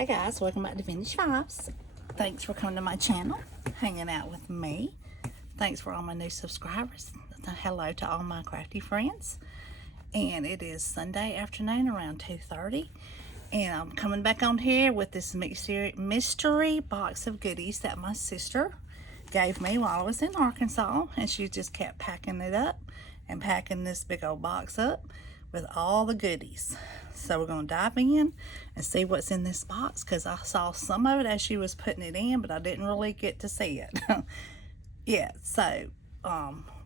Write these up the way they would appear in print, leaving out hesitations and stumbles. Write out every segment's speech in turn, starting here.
Hey guys, welcome back to Vintage Vibes. Thanks for coming to my channel, hanging out with me. Thanks for all my new subscribers. Hello to all my crafty friends. And it is Sunday afternoon around 2:30. And I'm coming back on here with this mystery box of goodies that my sister gave me while I was in Arkansas. And she just kept packing it up and packing this big old box up with all the goodies. So we're going to dive in and see what's in this box, because I saw some of it as she was putting it in, but I didn't really get to see it. Yeah, so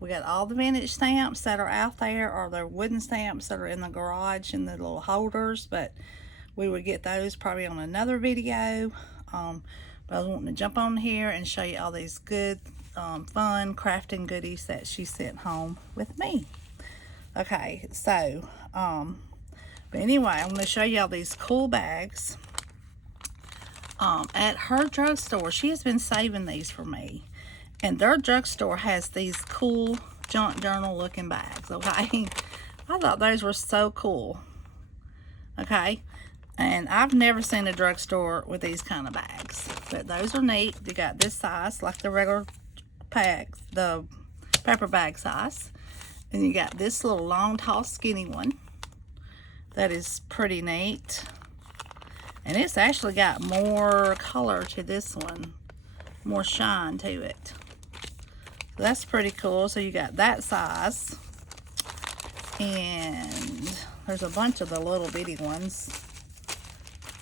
we got all the vintage stamps that are out there, or the wooden stamps that are in the garage in the little holders, but we would get those probably on another video. But I was wanting to jump on here and show you all these good fun crafting goodies that she sent home with me. Okay, so but anyway, I'm going to show you all these cool bags. At her drugstore, she has been saving these for me, and their drugstore has these cool junk journal looking bags. Okay, I thought those were so cool. Okay, and I've never seen a drugstore with these kind of bags, but those are neat. You got this size, like the regular packs, the paper bag size, and you got this little long, tall, skinny one. That is pretty neat. And it's actually got more color to this one, more shine to it. So that's pretty cool. So you got that size. And there's a bunch of the little bitty ones.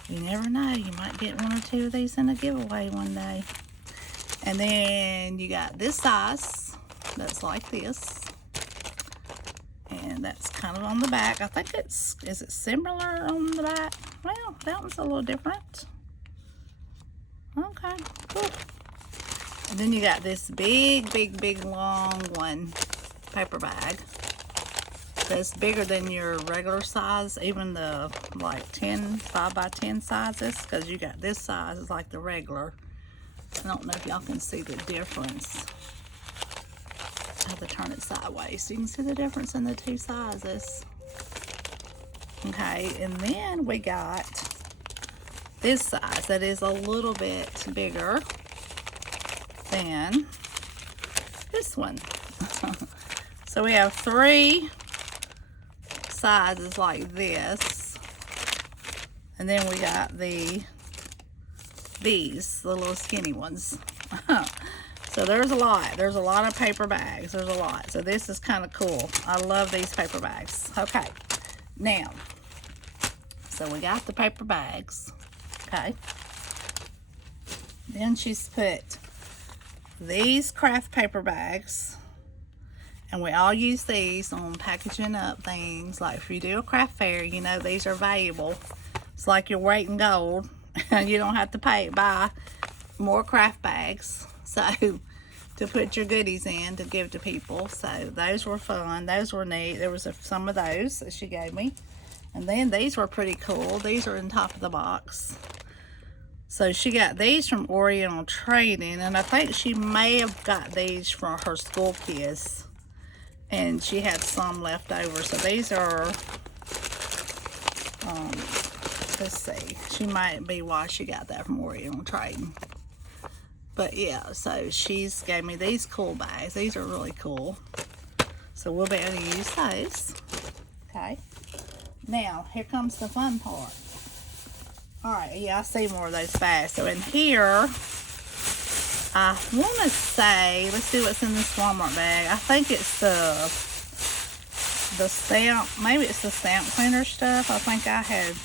You never know, you might get one or two of these in a giveaway one day. And then you got this size that's like this. And that's kind of on the back. I think is it similar on the back? Well, that one's a little different. Okay, cool. And then you got this big, long one, paper bag. That's bigger than your regular size, even the like 5 by 10 sizes, because you got this size is like the regular. I don't know if y'all can see the difference. I have to turn it sideways so you can see the difference in the two sizes. Okay, and then we got this size that is a little bit bigger than this one. So we have 3 sizes like this, and then we got these, the little skinny ones. So there's a lot. There's a lot of paper bags. There's a lot. So this is kind of cool. I love these paper bags. Okay. Now, so we got the paper bags. Okay. Then she's put these craft paper bags. And we all use these on packaging up things. Like if you do a craft fair, you know these are valuable. It's like your weight in gold. You don't have to buy more craft bags. So, to put your goodies in to give to people. So, those were fun. Those were neat. There was some of those that she gave me. And then these were pretty cool. These are in top of the box. So, she got these from Oriental Trading. And I think she may have got these from her school kids. And she had some left over. So, these are, let's see. She might be why she got that from Oriental Trading. But yeah, so she's gave me these cool bags. These are really cool. So we'll be able to use those. Okay. Now, here comes the fun part. Alright, yeah, I see more of those bags. So in here, I want to say, let's see what's in this Walmart bag. I think it's the stamp, maybe it's the stamp cleaner stuff. I think I had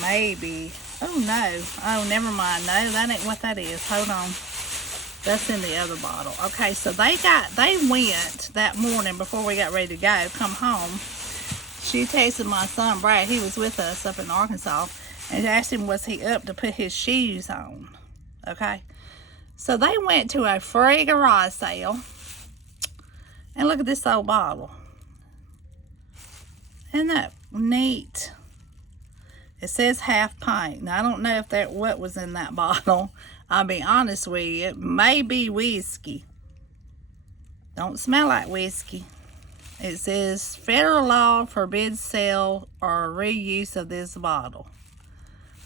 maybe... Oh no, oh never mind, no, that ain't what that is. Hold on, that's in the other bottle. Okay, so they went that morning before we got ready to go, come home. She texted my son Brad, he was with us up in Arkansas, and asked him was he up to put his shoes on. Okay, so they went to a free garage sale, and look at this old bottle. Isn't that neat? It says half pint. Now, I don't know if what was in that bottle. I'll be honest with you. It may be whiskey. Don't smell like whiskey. It says federal law forbids sale or reuse of this bottle.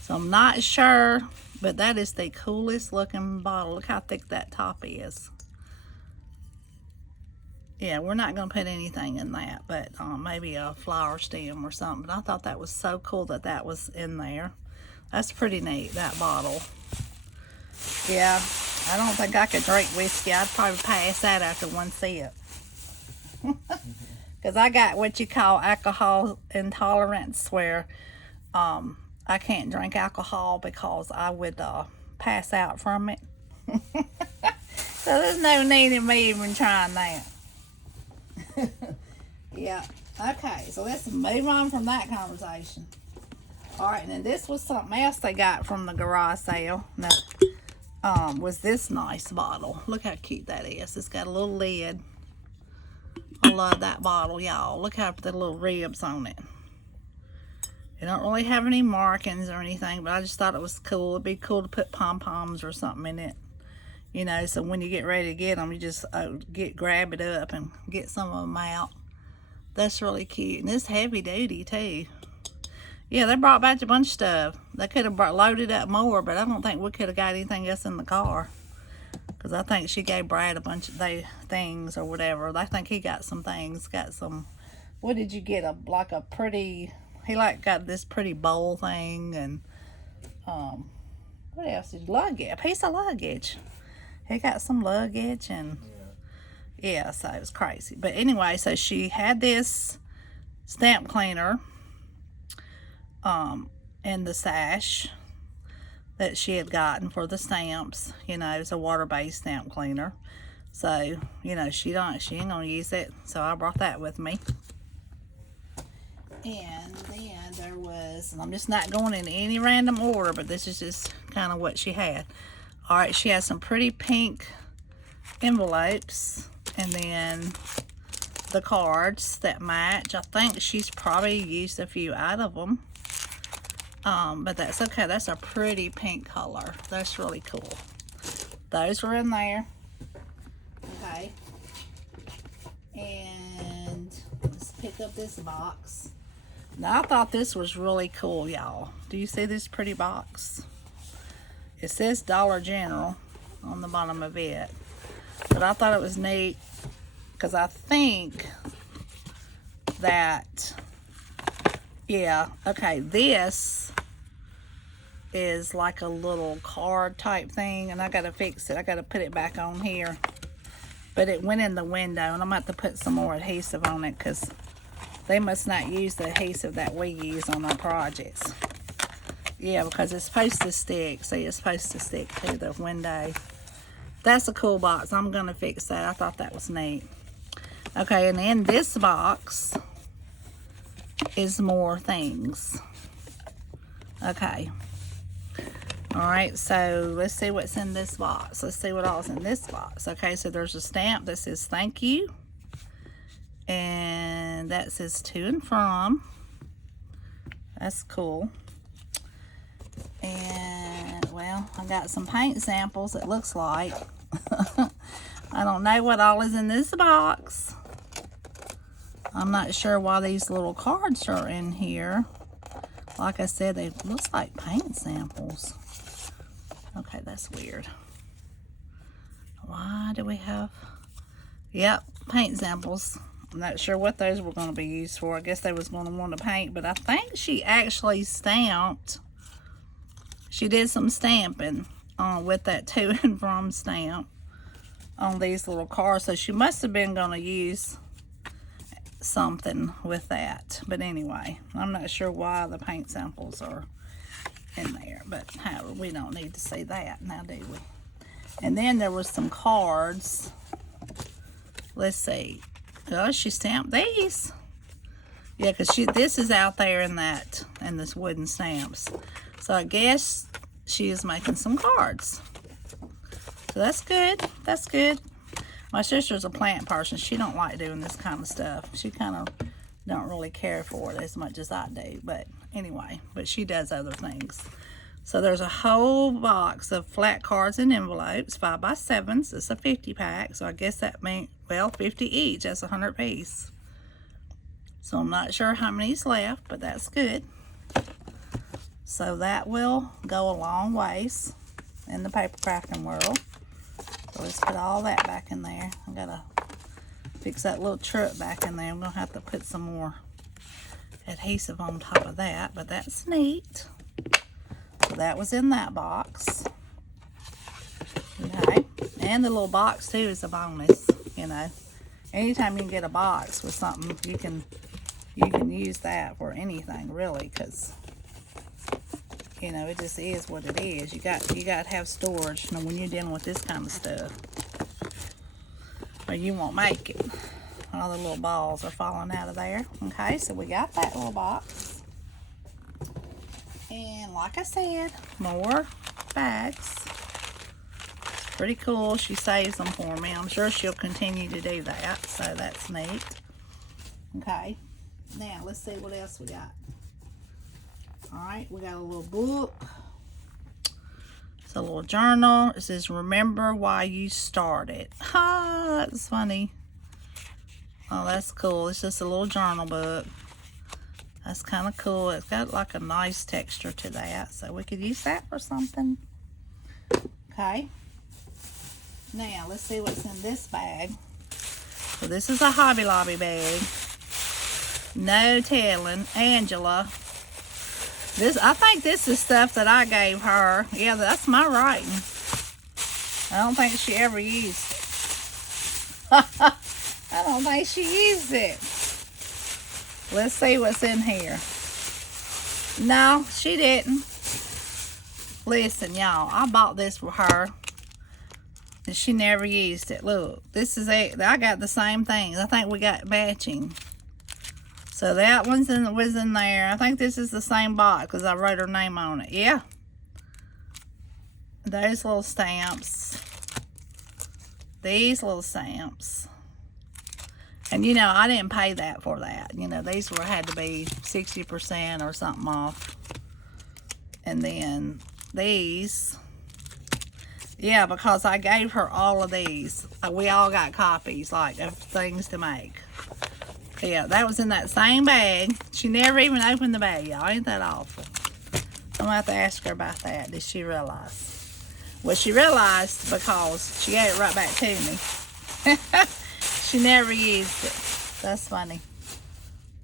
So I'm not sure, but that is the coolest looking bottle. Look how thick that top is. Yeah, we're not going to put anything in that, but maybe a flower stem or something. But I thought that was so cool that that was in there. That's pretty neat, that bottle. Yeah, I don't think I could drink whiskey. I'd probably pass out after one sip. Because I got what you call alcohol intolerance, where I can't drink alcohol because I would pass out from it. So there's no need in me even trying that. Yeah. Okay, so let's move on from that conversation. Alright, and then this was something else they got from the garage sale. That was this nice bottle. Look how cute that is. It's got a little lid. I love that bottle, y'all. Look how the little ribs on it. It don't really have any markings or anything, but I just thought it was cool. It'd be cool to put pom-poms or something in it. You know, so when you get ready to get them, you just grab it up and get some of them out. That's really cute. And it's heavy duty, too. Yeah, they brought back a bunch of stuff. They could have loaded up more, but I don't think we could have got anything else in the got. Because I think she gave Brad a bunch of things or whatever. I think he got some things. Got some, what did you get? Like a pretty, he got this pretty bowl thing. And what else did you luggage? A piece of luggage. He got some luggage and yeah, so it was crazy. But anyway, so she had this stamp cleaner in the sash that she had gotten for the stamps. You know, it's a water-based stamp cleaner. So, you know, she ain't gonna use it. So I brought that with me. And then there was, and I'm just not going in any random order, but this is just kind of what she had. All right, she has some pretty pink envelopes, and then the cards that match. I think she's probably used a few out of them, but that's okay. That's a pretty pink color. That's really cool. Those were in there. Okay, and let's pick up this box. Now I thought this was really cool, y'all. Do you see this pretty box? It says Dollar General on the bottom of it. But I thought it was neat because I think that, yeah, okay, this is like a little card type thing, and I got to fix it. I got to put it back on here. But it went in the window, and I'm going to have to put some more adhesive on it because they must not use the adhesive that we use on our projects. Yeah, because it's supposed to stick. See, it's supposed to stick to the window. That's a cool box. I'm going to fix that. I thought that was neat. Okay, and in this box is more things. Okay. Alright, so let's see what's in this box. Let's see what all's in this box. Okay, so there's a stamp that says thank you. And that says to and from. That's cool. And, well, I got some paint samples, it looks like. I don't know what all is in this box. I'm not sure why these little cards are in here. Like I said, they look like paint samples. Okay, that's weird. Why do we have... Yep, paint samples. I'm not sure what those were going to be used for. I guess they was going to want to paint, but I think she actually stamped... She did some stamping with that to and from stamp on these little cards. So she must have been going to use something with that. But anyway, I'm not sure why the paint samples are in there. But however, we don't need to see that now, do we? And then there was some cards. Let's see. Oh, she stamped these. Yeah, because this is out there in this wooden stamps. So I guess she is making some cards. So that's good. That's good. My sister's a plant person. She don't like doing this kind of stuff. She kind of don't really care for it as much as I do. But anyway, but she does other things. So there's a whole box of flat cards and envelopes, 5x7s. It's a 50 pack. So I guess that means, well, 50 each. That's 100 piece. So I'm not sure how many's left, but that's good. So that will go a long ways in the paper crafting world. So let's put all that back in there. I gotta fix that little truck back in there. I'm gonna have to put some more adhesive on top of that, but that's neat. So that was in that box. Okay, and the little box too is a bonus. You know, anytime you can get a box with something, you can use that for anything really, because you know it just is what it is. You got to have storage, you know, when you're dealing with this kind of stuff, or you won't make it. All the little balls are falling out of there. Okay, so we got that little box, and like I said, more bags. Pretty cool. She saves them for me. I'm sure she'll continue to do that, so that's neat. Okay, now let's see what else we got. All right, we got a little book. It's a little journal. It says, remember why you started. Ah, that's funny. Oh, that's cool. It's just a little journal book. That's kind of cool. It's got like a nice texture to that, so we could use that for something. Okay. Now, let's see what's in this bag. So this is a Hobby Lobby bag. No telling. Angela. I think this is stuff that I gave her. Yeah, that's my writing. I don't think she ever used it. I don't think she used it. Let's see what's in here. No, she didn't. Listen, y'all, I bought this for her, and she never used it. Look, this is it. I got the same things. I think we got matching. So that was in there. I think this is the same box because I wrote her name on it. Yeah. Those little stamps. These little stamps. And you know, I didn't pay that for that. You know, these had to be 60% or something off. And then these. Yeah, because I gave her all of these. We all got copies, like, of things to make. Yeah, that was in that same bag. She never even opened the bag, y'all. Ain't that awful? I'm going to have to ask her about that. Did she realize? Well, she realized because she gave it right back to me. She never used it. That's funny.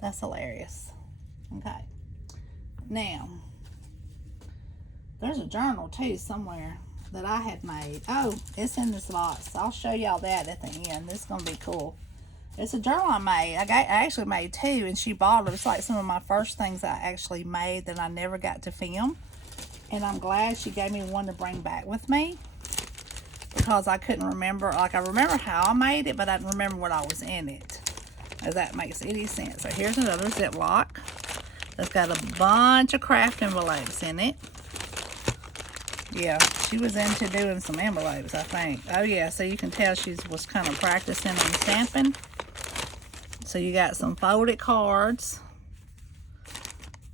That's hilarious. Okay. Now, there's a journal, too, somewhere that I had made. Oh, it's in this box. I'll show y'all that at the end. This is going to be cool. It's a journal I made. I actually made two, and she bought it. It's like some of my first things I actually made that I never got to film. And I'm glad she gave me one to bring back with me, because I couldn't remember. Like, I remember how I made it, but I didn't remember what I was in it. If that makes any sense. So here's another Ziploc that's got a bunch of craft envelopes in it. Yeah, she was into doing some envelopes, I think. Oh yeah, so you can tell she was kind of practicing on stamping. So you got some folded cards.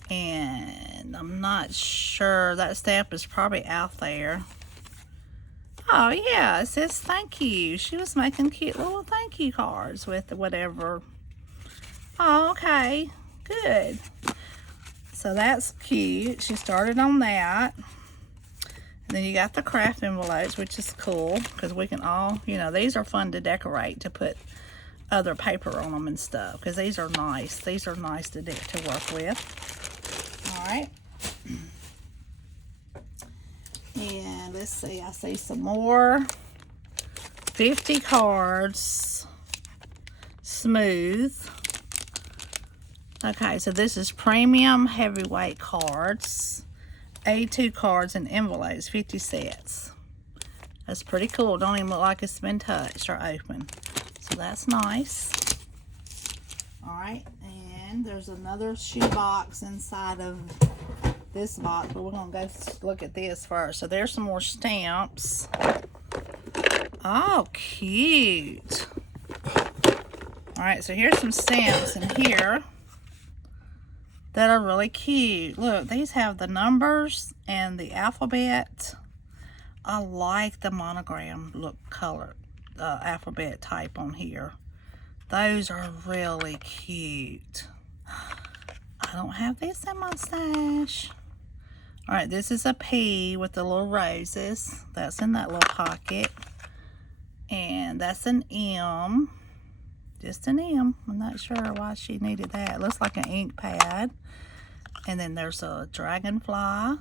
And I'm not sure, that stamp is probably out there. Oh yeah, it says thank you. She was making cute little thank you cards with whatever. Oh, okay, good. So that's cute. She started on that. And then you got the craft envelopes, which is cool, because we can all, you know, these are fun to decorate, to put other paper on them and stuff, because these are nice. These are nice to work with. All right. And let's see, I see some more 50 cards, smooth. Okay, so this is premium heavyweight cards, A2 cards and envelopes, 50 sets. That's pretty cool. Don't even look like it's been touched or open. So that's nice. All right, and there's another shoe box inside of this box, but we're gonna go look at this first. So there's some more stamps. Oh, cute. All right, so here's some stamps in here that are really cute. Look, these have the numbers and the alphabet. I like the monogram look color, alphabet type on here. Those are really cute. I don't have this in my stash. All right, this is a P with the little roses. That's in that little pocket. And that's an M. Just an M. I'm not sure why she needed that. It looks like an ink pad. And then there's a dragonfly.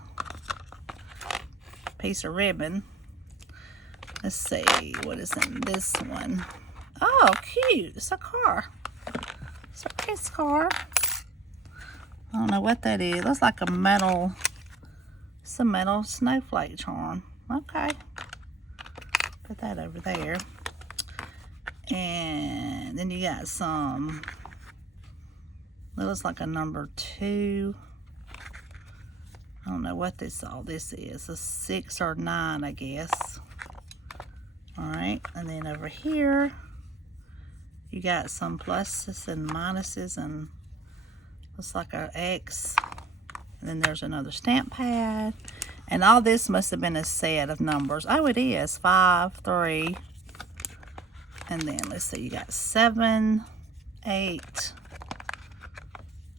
Piece of ribbon. Let's see, what is in this one? Oh, cute. It's a car. It's a race car. I don't know what that is. It looks like a metal. It's a metal snowflake charm. Okay. Put that over there. And then you got some. It looks like a number 2. I don't know what all this is. A 6 or 9, I guess. Alright. And then over here, you got some pluses and minuses and looks like an X. And then there's another stamp pad. And all this must have been a set of numbers. Oh, it is. 5, 3. And then, let's see, you got 7, 8,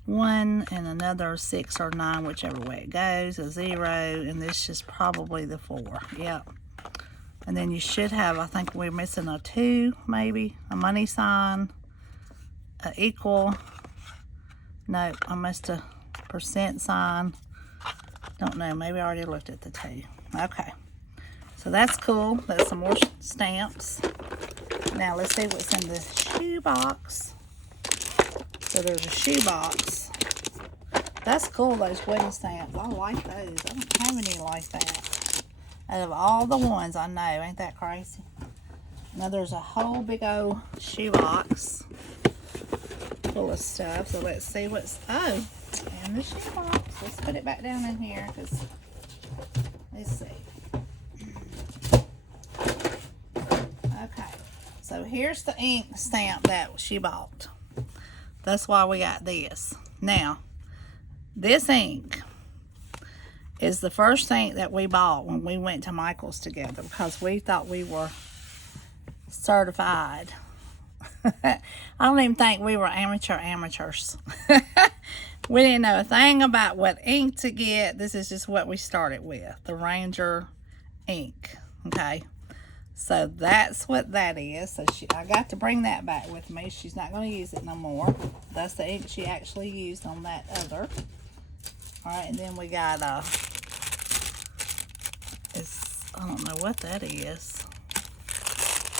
1, and another 6 or 9, whichever way it goes, a 0. And this is probably the 4. Yep. And then you should have, I think we're missing a 2, maybe. A money sign. A equal. No, I missed a percent sign. Don't know, maybe I already looked at the 2. Okay, so that's cool. That's some more stamps. Now let's see what's in the shoe box. So there's a shoe box. That's cool, those wooden stamps. I like those. I don't have any like that. Out of all the ones I know, ain't that crazy? Now there's a whole big old shoe box full of stuff. So let's see what's, oh, in the shoe box. Let's put it back down in here because, let's see. Okay, so here's the ink stamp that she bought. That's why we got this. Now, this ink is the first ink that we bought when we went to Michael's together because we thought we were certified. I don't even think we were amateurs. We didn't know a thing about what ink to get. This is just what we started with, the Ranger ink. Okay, so that's what that is. So I got to bring that back with me. She's not going to use it no more. That's the ink she actually used on that other. All right, and then we got I don't know what that is.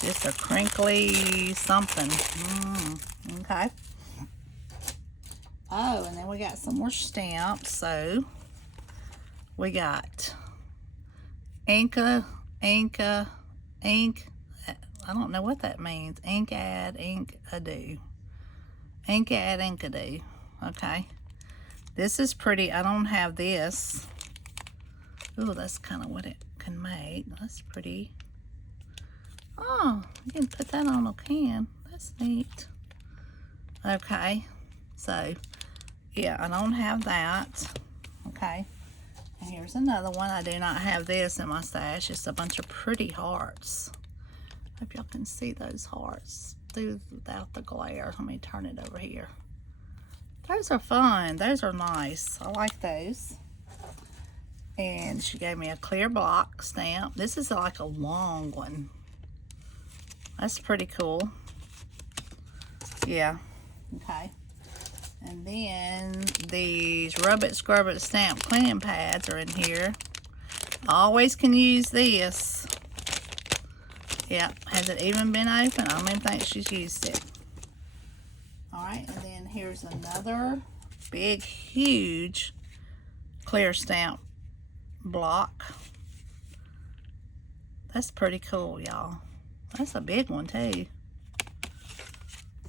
Just a crinkly something. Okay. Oh, and then we got some more stamps. So we got ink. I don't know what that means. Inkadoo. Okay. This is pretty. I don't have this. Oh, that's kind of what it can make. That's pretty. Oh, you can put that on a can. That's neat. Okay. So, yeah, I don't have that. Okay. And here's another one. I do not have this in my stash. It's a bunch of pretty hearts. Hope y'all can see those hearts without the glare. Let me turn it over here. Those are fun. Those are nice. I like those. And she gave me a clear block stamp. This is like a long one. That's pretty cool. Yeah. Okay. And then these Rub It Scrub It stamp cleaning pads are in here. Always can use this. Yep. Has it even been open? I don't even think she's used it. Alright, and then here's another big, huge clear stamp block. That's pretty cool, y'all. That's a big one, too.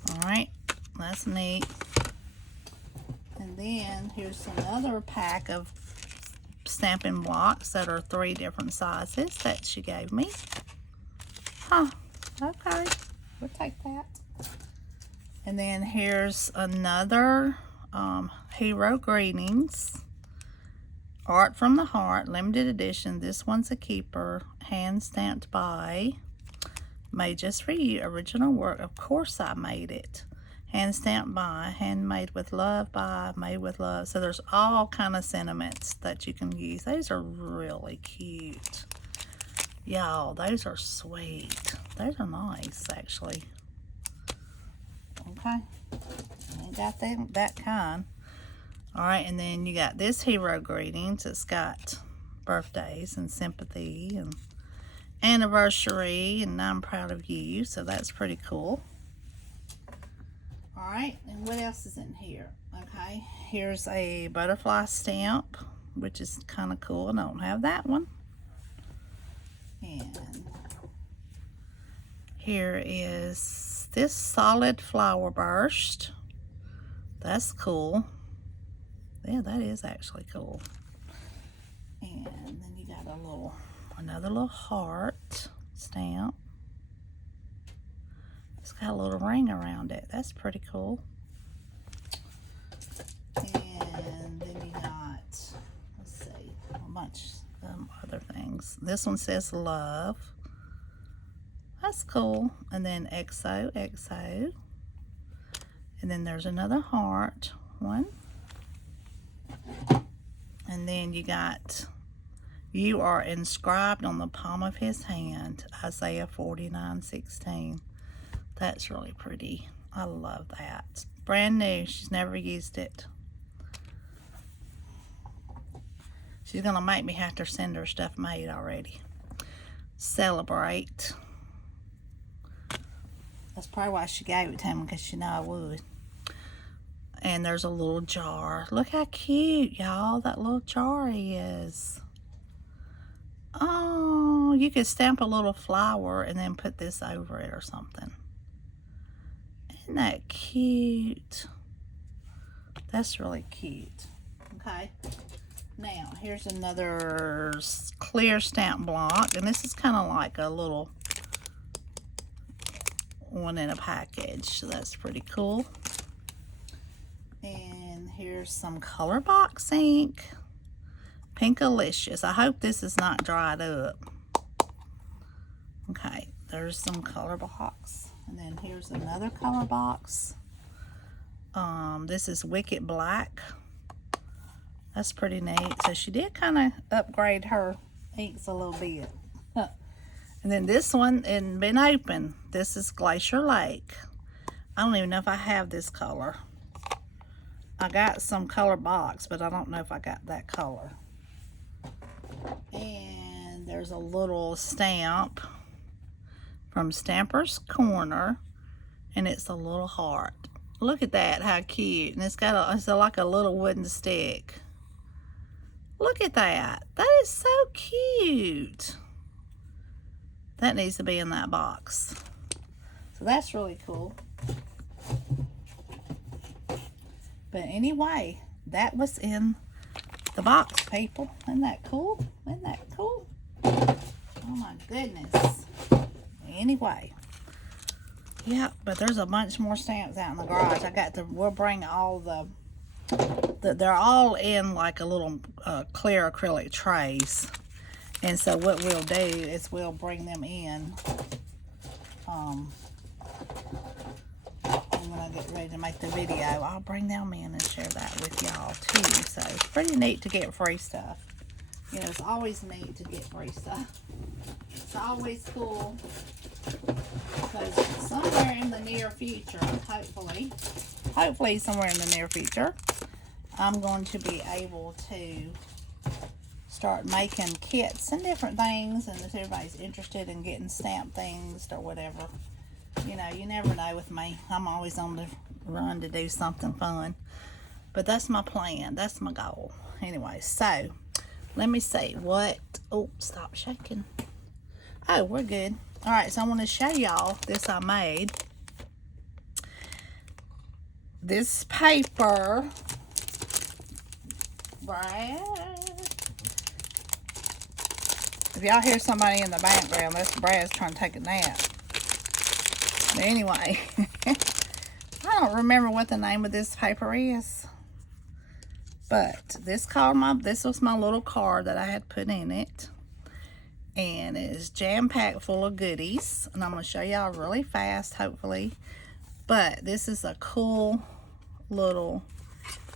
Alright, that's neat. And then here's another pack of stamping blocks that are 3 different sizes that she gave me. Huh, okay, we'll take that. And then here's another Hero Greetings. Art from the Heart, limited edition. This one's a keeper, hand stamped by, made just for you, original work. Of course I made it. hand stamped by, handmade with love by, made with love. So there's all kind of sentiments that you can use. Those are really cute. Y'all, those are sweet. Those are nice, actually. Okay. I got that kind. Alright, and then you got this hero greetings. It's got birthdays and sympathy and anniversary and I'm proud of you. So that's pretty cool. Alright, and what else is in here? Okay, here's a butterfly stamp, which is kind of cool. I don't have that one. And here is this solid flower burst. That's cool. Yeah, that is actually cool. And then you got another little heart stamp. It's got a little ring around it. That's pretty cool. And then you got, let's see, a bunch of other things. This one says love. That's cool. And then XO, XO. And then there's another heart one. And then you got, you are inscribed on the palm of his hand, Isaiah 49:16. That's really pretty. I love that. It's brand new. She's never used it. She's going to make me have to send her stuff made already. Celebrate. That's probably why she gave it to me, because she knew I would. And there's a little jar. Look how cute, y'all, that little jar is. Oh, you could stamp a little flower and then put this over it or something. Isn't that cute? That's really cute. Okay. Now, here's another clear stamp block. And this is kind of like a little one in a package. So that's pretty cool. And here's some color box ink. Pinkalicious. I hope this is not dried up. Okay, there's some color box. And then here's another color box. This is Wicked Black. That's pretty neat. So she did kind of upgrade her inks a little bit. And then this one hadn't been open. This is Glacier Lake. I don't even know if I have this color. I got some color box, but I don't know if I got that color. And there's a little stamp from Stamper's Corner, and it's a little heart. Look at that, how cute. And it's got it's like a little wooden stick. Look at that. That is so cute. That needs to be in that box. So that's really cool. But anyway, that was in the box, people. Isn't that cool? Isn't that cool? Oh my goodness. Anyway. Yep, but there's a bunch more stamps out in the garage. We'll bring all they're all in like a little clear acrylic trays. And so what we'll do is we'll bring them in when I get ready to make the video. I'll bring them in and share that with y'all too. So it's pretty neat to get free stuff. You know, it's always neat to get free stuff. It's always cool. Because somewhere in the near future, hopefully somewhere in the near future, I'm going to be able to start making kits and different things. And if everybody's interested in getting stamped things or whatever, you know, you never know with me. I'm always on the run to do something fun. But that's my plan. That's my goal. Anyway, so let me see what... Oh, stop shaking. Oh, we're good. All right, so I want to show y'all this I made. This paper, Brad. If y'all hear somebody in the background, that's Brad's trying to take a nap. But anyway, I don't remember what the name of this paper is. But this was my little card that I had put in it. And it is jam-packed full of goodies. And I'm going to show y'all really fast, hopefully. But this is a cool little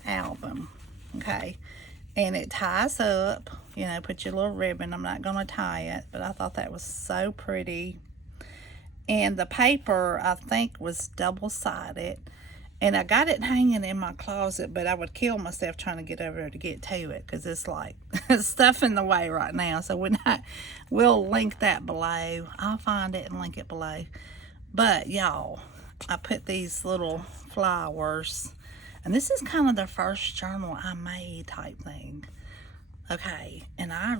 album, okay? And it ties up, you know, put your little ribbon. I'm not going to tie it, but I thought that was so pretty. And the paper, I think, was double-sided. And I got it hanging in my closet, but I would kill myself trying to get over there to get to it, because it's like stuff in the way right now. So we'll link that below. I'll find it and link it below. But y'all, I put these little flowers, and this is kind of the first journal I made type thing. Okay, and it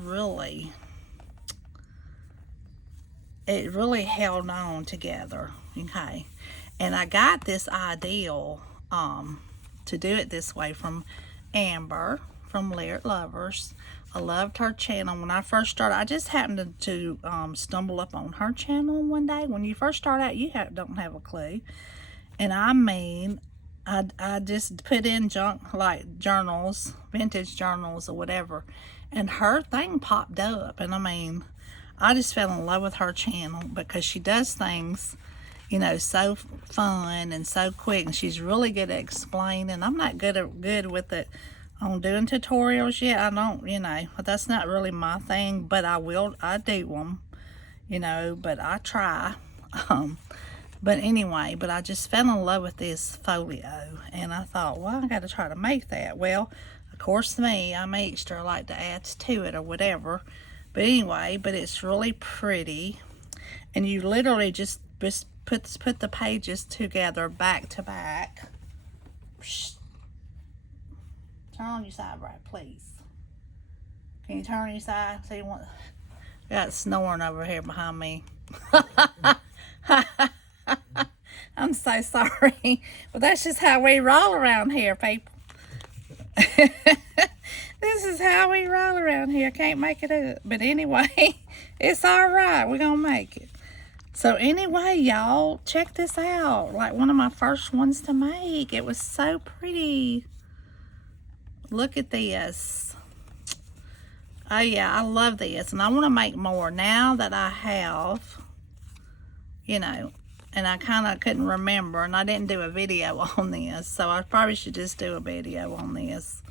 really held on together, okay? And I got this ideal to do it this way from Amber from Layered Lovers. I loved her channel. When I first started, I just happened to stumble up on her channel one day. When you first start out, you don't have a clue. And I mean, I just put in junk, like journals, vintage journals or whatever, and her thing popped up. And I mean, I just fell in love with her channel because she does things, you know, so fun and so quick, and she's really good at explaining. I'm not good with it on doing tutorials yet. I don't, you know, that's not really my thing, but I do them, you know, but I try. But anyway, but I just fell in love with this folio, and I thought, well, I got to try to make that. Well, of course, I'm extra, I like to add to it or whatever. But anyway, but it's really pretty, and you literally just put the pages together back to back. Turn on your side, right, please. Can you turn on your side? So you want? Got snoring over here behind me. I'm so sorry, but that's just how we roll around here, people. This is how we roll around here. Can't make it up. But anyway, it's all right. We're going to make it. So anyway, y'all, check this out. Like one of my first ones to make. It was so pretty. Look at this. Oh, yeah, I love this. And I want to make more now that I have, you know, and I kind of couldn't remember. And I didn't do a video on this. So I probably should just do a video on this.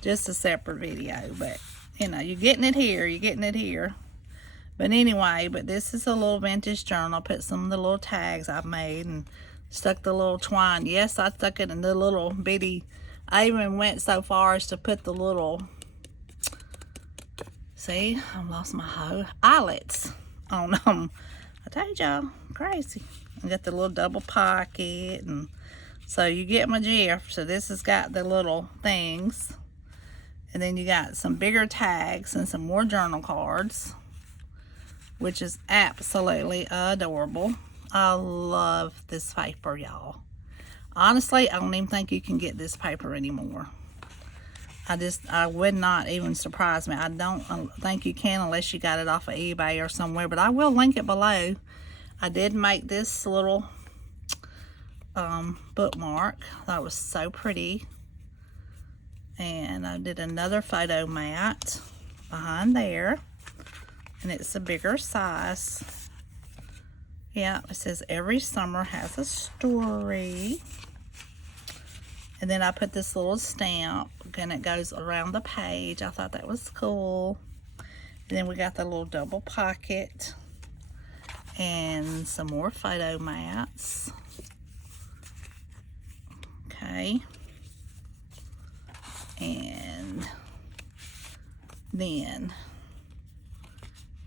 Just a separate video, but you know, you're getting it here, But anyway, but this is a little vintage journal. I put some of the little tags I've made and stuck the little twine. Yes, I stuck it in the little bitty. I even went so far as to put the little, see, I lost my eyelets on them. I told y'all, crazy. I got the little double pocket, and so you get my gif. So this has got the little things. And then you got some bigger tags and some more journal cards, which is absolutely adorable. I love this paper, y'all. Honestly, I don't even think you can get this paper anymore. I would not even surprise me. I don't think you can unless you got it off of eBay or somewhere, but I will link it below. I did make this little bookmark. That was so pretty. And I did another photo mat behind there, and it's a bigger size. Yeah, it says every summer has a story. And then I put this little stamp, and it goes around the page. I thought that was cool. And then we got the little double pocket and some more photo mats. Okay. And then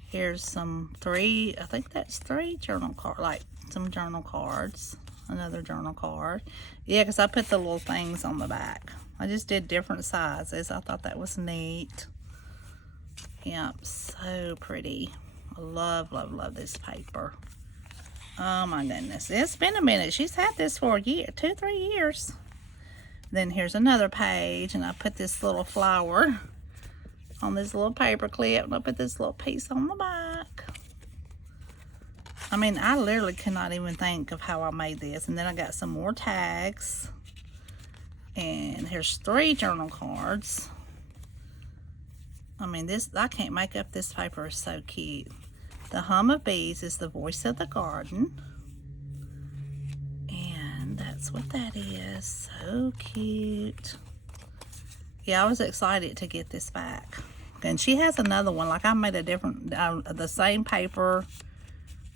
here's some I think that's 3 journal cards, like some journal cards, another journal card. Yeah, because I put the little things on the back. I just did different sizes. I thought that was neat. Yep, so pretty. I love, love, love this paper. Oh my goodness, it's been a minute. She's had this for a year, 2-3 years. Then here's another page, and I put this little flower on this little paper clip, and I put this little piece on the back. I mean, I literally cannot even think of how I made this. And then I got some more tags, and here's 3 journal cards. I mean, I can't make up this paper. Is so cute. The hum of bees is the voice of the garden. And that's what that is. So cute. Yeah, I was excited to get this back. And she has another one. Like I made a different, the same paper.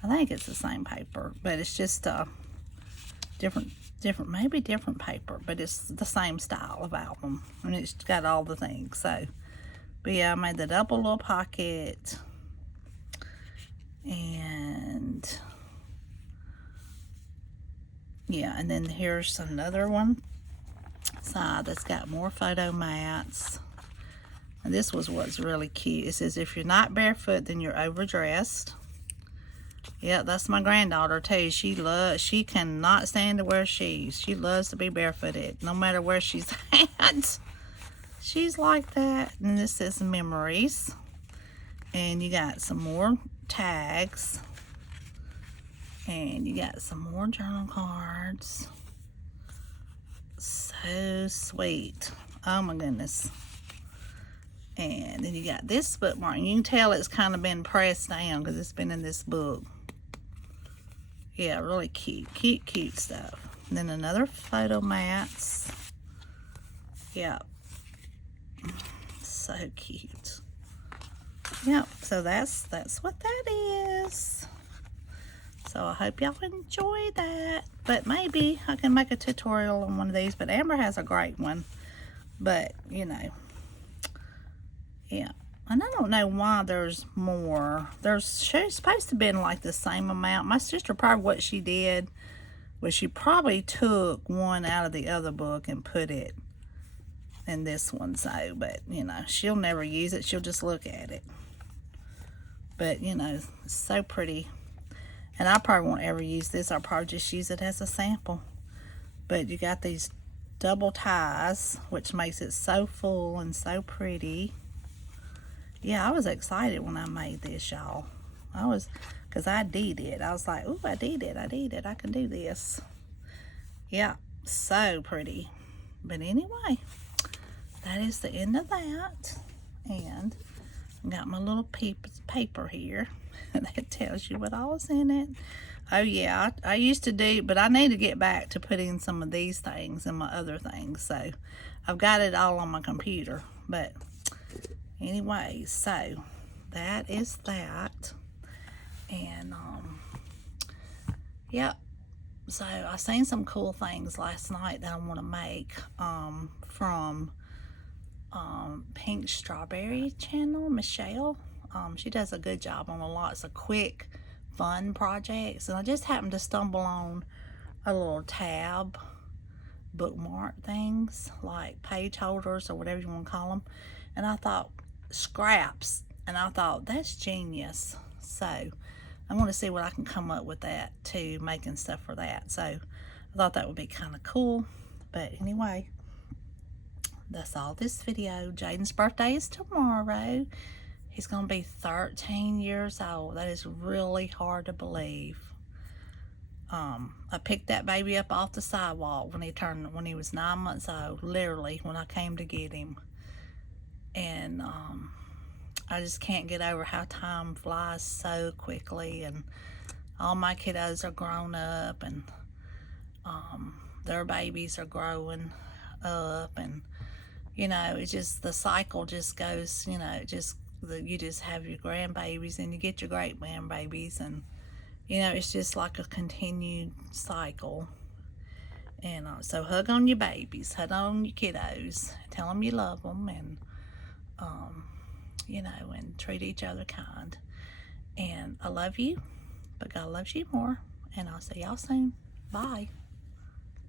I think it's the same paper, but it's just maybe different paper, but it's the same style of album, and it's got all the things. So, but yeah, I made the double little pocket, and yeah, and then here's another one side that's got more photo mats. And this was what's really cute. It says, if you're not barefoot, then you're overdressed. Yeah, that's my granddaughter too. She cannot stand to wear shoes. She loves to be barefooted, no matter where she's at. She's like that. And this says memories. And you got some more tags. And you got some more journal cards. So sweet. Oh my goodness. And then you got this bookmark. You can tell it's kind of been pressed down because it's been in this book. Yeah, really cute. Cute stuff. And then another photo mats. Yeah. So cute. Yep. So that's what that is. So I hope y'all enjoy that. But maybe I can make a tutorial on one of these. But Amber has a great one. But, you know. Yeah. And I don't know why there's more. She's supposed to have been like the same amount. My sister, probably what she did was she probably took one out of the other book and put it in this one. So, but, you know, she'll never use it. She'll just look at it. But, you know, it's so pretty. And I probably won't ever use this. I'll probably just use it as a sample. But you got these double ties, which makes it so full and so pretty. Yeah, I was excited when I made this, y'all. Because I did it. I was like, ooh, I did it. I can do this. Yeah, so pretty. But anyway, that is the end of that. And I got my little paper here. That tells you what all is in it. Oh, yeah, I used to do, but I need to get back to putting some of these things in my other things. So I've got it all on my computer. But anyway, so that is that. And yep. So I seen some cool things last night that I want to make from Pink Strawberry channel, Michelle. She does a good job on lots of quick, fun projects. And I just happened to stumble on a little tab bookmark things, like page holders or whatever you want to call them. And I thought, scraps. And I thought, that's genius. So I'm going to see what I can come up with that too, making stuff for that. So I thought that would be kind of cool. But anyway, that's all this video. Jaden's birthday is tomorrow. He's going to be 13 years old. That is really hard to believe. I picked that baby up off the sidewalk when he was 9 months old, literally, when I came to get him. And I just can't get over how time flies so quickly, and all my kiddos are grown up, and their babies are growing up, and you know, it's just, the cycle just goes, you know, you just have your grandbabies and you get your great grandbabies, and you know, it's just like a continued cycle. And so hug on your babies, hug on your kiddos, tell them you love them, and you know, and treat each other kind. And I love you, but God loves you more. And I'll see y'all soon. Bye.